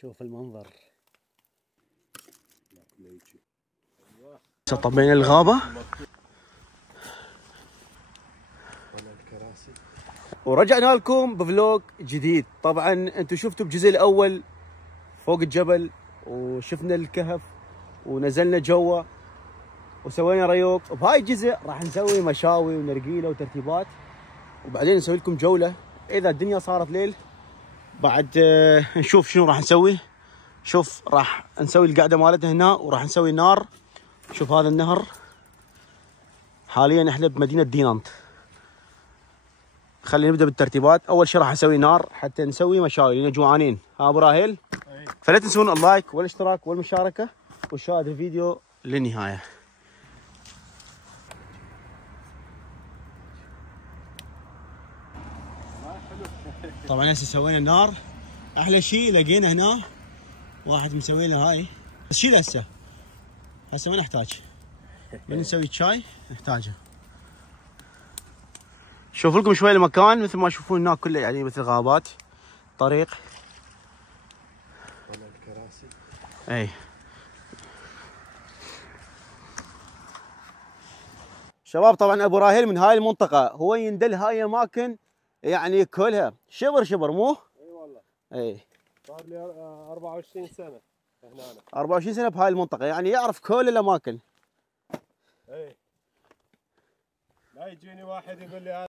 شوف المنظر. طبينا الغابة ورجعنا لكم بفلوج جديد. طبعا انتم شفتوا الجزء الاول فوق الجبل وشفنا الكهف ونزلنا جوا وسوينا ريوق. بهاي الجزء راح نسوي مشاوي ونرجيله وترتيبات، وبعدين نسوي لكم جولة اذا الدنيا صارت ليل. بعد نشوف شنو راح نسوي. شوف راح نسوي القعدة مالتنا هنا وراح نسوي نار. شوف هذا النهر. حاليا احنا بمدينة دينانت. خلينا نبدا بالترتيبات. اول شيء راح نسوي نار حتى نسوي مشاوي لان جوعانين. ها ابو راهيل؟ فلا تنسون اللايك والاشتراك والمشاركة ومشاهدة الفيديو للنهاية. طبعا هسه سوينا النار. احلى شيء لقينا هنا واحد مسوي لنا هاي، بس شيل هسه ما نحتاج. من نسوي شاي نحتاجه. شوف لكم شوي المكان مثل ما تشوفون هناك كله يعني مثل غابات طريق. ولا الكراسي. اي شباب، طبعا ابو راهيل من هاي المنطقة، هو يندل هاي اماكن يعني كلها شبر شبر مو؟ اي والله. اي صار لي 24 سنة هنا. 24 سنة بهاي المنطقة، يعني يعرف كل الاماكن. اي لا يجيني واحد يقول لي